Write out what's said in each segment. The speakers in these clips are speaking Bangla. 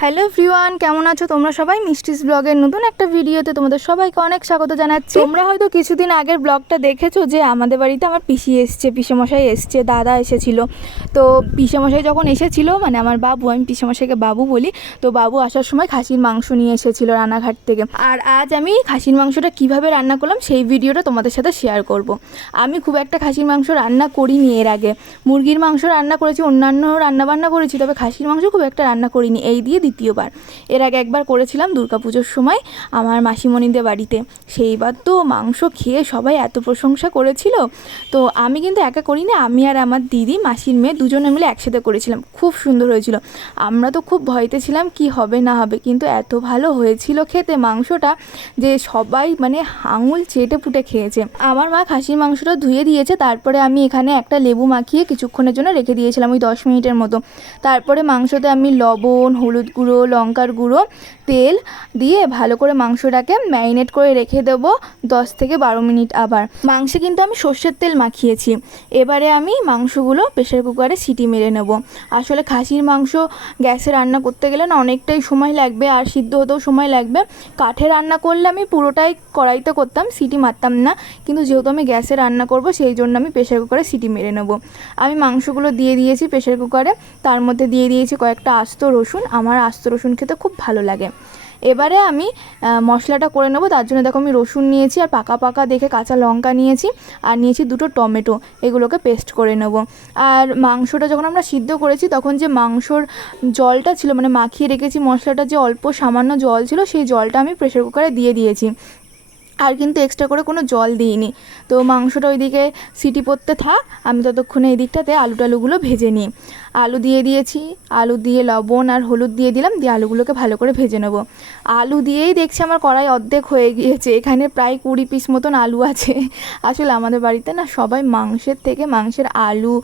হ্যালো ফ্রিওয়ান কেমন আছো? তোমরা সবাই মিষ্টিস ব্লগের নতুন একটা ভিডিওতে তোমাদের সবাইকে অনেক স্বাগত জানাচ্ছি। তোমরা হয়তো কিছুদিন আগের ব্লগটা দেখেছ যে আমাদের বাড়িতে আমার পিসি এসছে, পিসেমশাই এসছে, দাদা এসেছিল। তো পিসেমশাই যখন এসেছিল মানে আমার বাবু, আমি পিসেমশাইকে বাবু বলি, তো বাবু আসার সময় খাসির মাংস নিয়ে এসেছিল রান্নাঘাট থেকে। আর আজ আমি খাসির মাংসটা কীভাবে রান্না করলাম সেই ভিডিওটা তোমাদের সাথে শেয়ার করব। আমি খুব একটা খাসির মাংস রান্না করিনি এর আগে। মুরগির মাংস রান্না করেছি, অন্যান্য রান্না বান্না করেছি, তবে খাসির মাংস খুব একটা রান্না করিনি। এই দিয়ে দ্বিতীয়বার। এর আগে একবার করেছিলাম দুর্গাপুজোর সময় আমার মাসিমণিদের বাড়িতে। সেইবার তো মাংস খেয়ে সবাই এত প্রশংসা করেছিল। তো আমি কিন্তু একা করিনি, আমি আর আমার দিদি, মাসির মেয়ে দুজনে মিলে একসাথে করেছিলাম। খুব সুন্দর হয়েছিল। আমরা তো খুব ভয়তে ছিলাম কি হবে না হবে, কিন্তু এত ভালো হয়েছিল খেতে মাংসটা যে সবাই মানে আঙুল চেটে পুটে খেয়েছে। আমার মা খাসির মাংসটা ধুয়ে দিয়েছে, তারপরে আমি এখানে একটা লেবু মাখিয়ে কিছুক্ষণের জন্য রেখে দিয়েছিলাম, ওই দশ মিনিটের মতো। তারপরে মাংসতে আমি লবণ, হলুদ গুঁড়ো, লঙ্কার গুঁড়ো, তেল দিয়ে ভালো করে মাংসটাকে ম্যারিনেট করে রেখে দেবো দশ থেকে বারো মিনিট আবার। মাংসে কিন্তু আমি সর্ষের তেল মাখিয়েছি। এবারে আমি মাংসগুলো প্রেশার কুকারে সিটি মেরে নেব। আসলে খাসির মাংস গ্যাসে রান্না করতে গেলে না অনেকটাই সময় লাগবে আর সিদ্ধ হতেও সময় লাগবে। কাঠে রান্না করলে আমি পুরোটাই কড়াইতে করতাম, সিটি মারতাম না। কিন্তু যেহেতু আমি গ্যাসে রান্না করব, সেই জন্য আমি প্রেশার কুকারে সিটি মেরে নেব। আমি মাংসগুলো দিয়ে দিয়েছি প্রেশার কুকারে। তার মধ্যে দিয়ে দিয়েছি কয়েকটা আস্ত রসুন। আমার আস্ত রসুন খেতে খুব ভালো লাগে। এবারে আমি মশলাটা করে নেব। তার জন্য দেখো আমি রসুন নিয়েছি আর পাকা পাকা দেখে কাঁচা লঙ্কা নিয়েছি আর নিয়েছি দুটো টমেটো। এগুলোকে পেস্ট করে নেব। আর মাংসটা যখন আমরা সিদ্ধ করেছি, তখন যে মাংসর জলটা ছিল মানে মাখিয়ে রেখেছি মশলাটা, যে অল্প সামান্য জল ছিল, সেই জলটা আমি প্রেশার কুকারে দিয়ে দিয়েছি। আর কিন্তু এক্সট্রা করে কোনো জল দিইনি। তো মাংসটা ওইদিকে সিটি পড়তে থাক, আমি ততক্ষণে এই দিকটাতে আলু টালুগুলো ভেজে নিই। আলু দিয়ে দিয়েছি, আলু দিয়ে লবণ আর হলুদ দিয়ে দিলাম, দিয়ে আলুগুলোকে ভালো করে ভেজে নেব। আলু দিয়েই দেখছি আমার কড়াই অর্ধেক হয়ে গিয়েছে, এখানে প্রায় কুড়ি পিস মতন আলু আছে। আসলে আমাদের বাড়িতে না সবাই মাংসের থেকে মাংসের আলু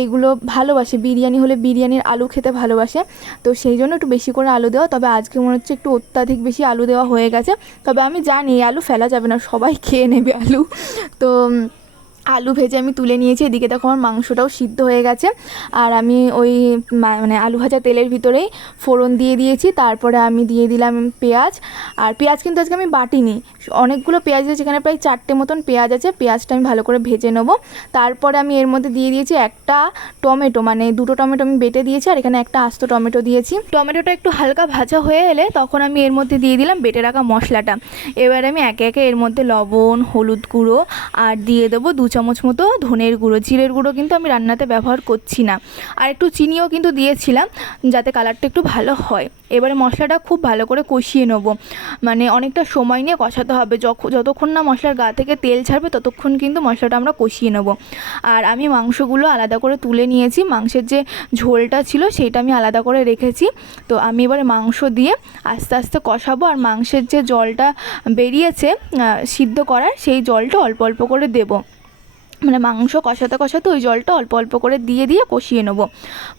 এইগুলো ভালোবাসে, বিরিয়ানি হলে বিরিয়ানির আলু খেতে ভালোবাসে। তো সেই জন্য একটু বেশি করে আলু দেওয়া, তবে আজকে মনে হচ্ছে একটু অত্যাধিক বেশি আলু দেওয়া হয়ে গেছে। তবে আমি জানি আলু ফেলা যাবে না সবাই খেয়ে নেবে আলু। তো আলু ভেজে আমি তুলে নিয়েছি। এদিকে দেখো আমার মাংসটাও সিদ্ধ হয়ে গেছে। আর আমি ওই মানে আলু ভাজা তেলের ভিতরেই ফোড়ন দিয়ে দিয়েছি। তারপরে আমি দিয়ে দিলাম পেঁয়াজ। আর পেঁয়াজ কিন্তু আজকে আমি বাটিনি। অনেকগুলো পেঁয়াজ আছে সেখানে প্রায় চারটে মতন পেঁয়াজ আছে। পেঁয়াজটা আমি ভালো করে ভেজে নেব। তারপরে আমি এর মধ্যে দিয়ে দিয়েছি একটা টমেটো। মানে দুটো টমেটো আমি বেটে দিয়েছি আর এখানে একটা আস্ত টমেটো দিয়েছি। টমেটোটা একটু হালকা ভাজা হয়ে এলে তখন আমি এর মধ্যে দিয়ে দিলাম বেটে রাখা মশলাটা। এবার আমি একে একে এর মধ্যে লবণ, হলুদ গুঁড়ো আর দিয়ে দেবো দু চামচ মতো ধনের গুঁড়ো, জিরের গুঁড়ো কিন্তু আমি রান্নাতে ব্যবহার করছি না। আর একটু চিনিও কিন্তু দিয়েছিলাম যাতে কালারটা একটু ভালো হয়। এবারে মশলাটা খুব ভালো করে কষিয়ে নেব। মানে অনেকটা সময় নিয়ে কষাতে হবে। যতক্ষণ না মশলার গা থেকে তেল ছাড়বে, ততক্ষণ কিন্তু মশলাটা আমরা কষিয়ে নেব। আর আমি মাংসগুলো আলাদা করে তুলে নিয়েছি। মাংসের যে ঝোলটা ছিল, সেটা আমি আলাদা করে রেখেছি। তো আমি এবারে মাংস দিয়ে আস্তে আস্তে কষাবো। আর মাংসের যে জলটা বেরিয়েছে সিদ্ধ করার, সেই জলটা অল্প অল্প করে দেবো। মানে মাংস কষাতে কষাতে ওই জলটা অল্প অল্প করে দিয়ে দিয়ে কষিয়ে নেব।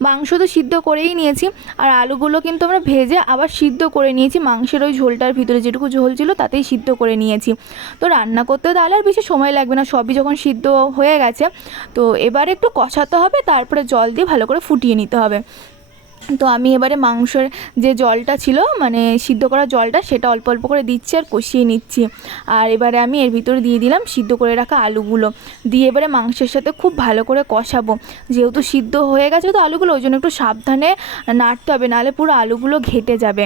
মাংস তো সিদ্ধ করেই নিয়েছি, আর আলুগুলো কিন্তু আমরা ভেজে আবার সিদ্ধ করে নিয়েছি। মাংসের ওই ঝোলটার ভিতরে যেটুকু ঝোল ছিল তাতেই সিদ্ধ করে নিয়েছি। তো রান্না করতে তাহলে আর বেশি সময় লাগবে না, সবই যখন সিদ্ধ হয়ে গেছে। তো এবার একটু কষাতে হবে, তারপরে জল দিয়ে ভালো করে ফুটিয়ে নিতে হবে। তো আমি এবারে মাংসের যে জলটা ছিল মানে সিদ্ধ করা জলটা, সেটা অল্প অল্প করে দিচ্ছি আর কষিয়ে নিচ্ছি। আর এবারে আমি এর ভিতরে দিয়ে দিলাম সিদ্ধ করে রাখা আলুগুলো। দিয়ে এবারে মাংসের সাথে খুব ভালো করে কষাবো। যেহেতু সিদ্ধ হয়ে গেছে তো আলুগুলো, ওই জন্য একটু সাবধানে নাড়তে হবে, নাহলে পুরো আলুগুলো ঘেটে যাবে।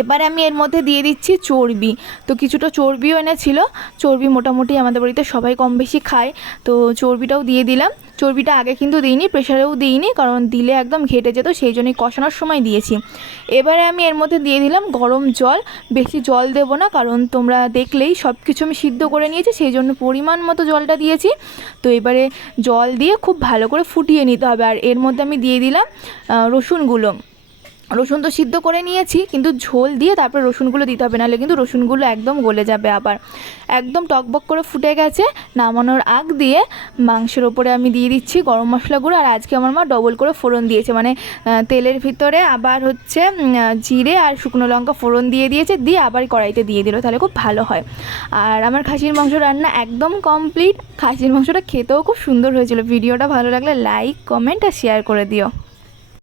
এবারে আমি এর মধ্যে দিয়ে দিচ্ছি চর্বি। তো কিছুটা চর্বিও এনেছিল। চর্বি মোটামুটি আমাদের বাড়িতে সবাই কম বেশি খায়। তো চর্বিটাও দিয়ে দিলাম। চর্বিটা আগে কিন্তু দিইনি প্রেশারেও দিইনি, কারণ দিলে একদম ঘেটে যেত, সেই জন্যই কষানোর সময় দিয়েছি। এবারে আমি এর মধ্যে দিয়ে দিলাম গরম জল। বেশি জল দেবো না, কারণ তোমরা দেখলেই সব কিছু আমি সিদ্ধ করে নিয়েছি, সেই জন্য পরিমাণ মতো জলটা দিয়েছি। তো এবারে জল দিয়ে খুব ভালো করে ফুটিয়ে নিতে হবে। আর এর মধ্যে আমি দিয়ে দিলাম রসুনগুলো। রসুন তো সিদ্ধ করে নিয়েছি, কিন্তু ঝোল দিয়ে তারপরে রসুনগুলো দিতে হবে, নাহলে কিন্তু রসুনগুলো একদম গলে যাবে আবার। একদম টকবক করে ফুটে গেছে, নামানোর আগ দিয়ে মাংসের ওপরে আমি দিয়ে দিচ্ছি গরম মশলা গুঁড়ো আর আজকে আমার মা ডবল করে ফোড়ন দিয়েছে মানে তেলের ভিতরে আবার হচ্ছে জিরে আর শুকনো লঙ্কা ফোড়ন দিয়ে দিয়েছে, দিয়ে আবার কড়াইতে দিয়ে দিল, তাহলে খুব ভালো হয়। আর আমার খাসির মাংস রান্না একদম কমপ্লিট খাসির মাংসটা খেতেও খুব সুন্দর হয়েছিল, ভিডিওটা ভালো লাগলে লাইক কমেন্ট আর শেয়ার করে দিও।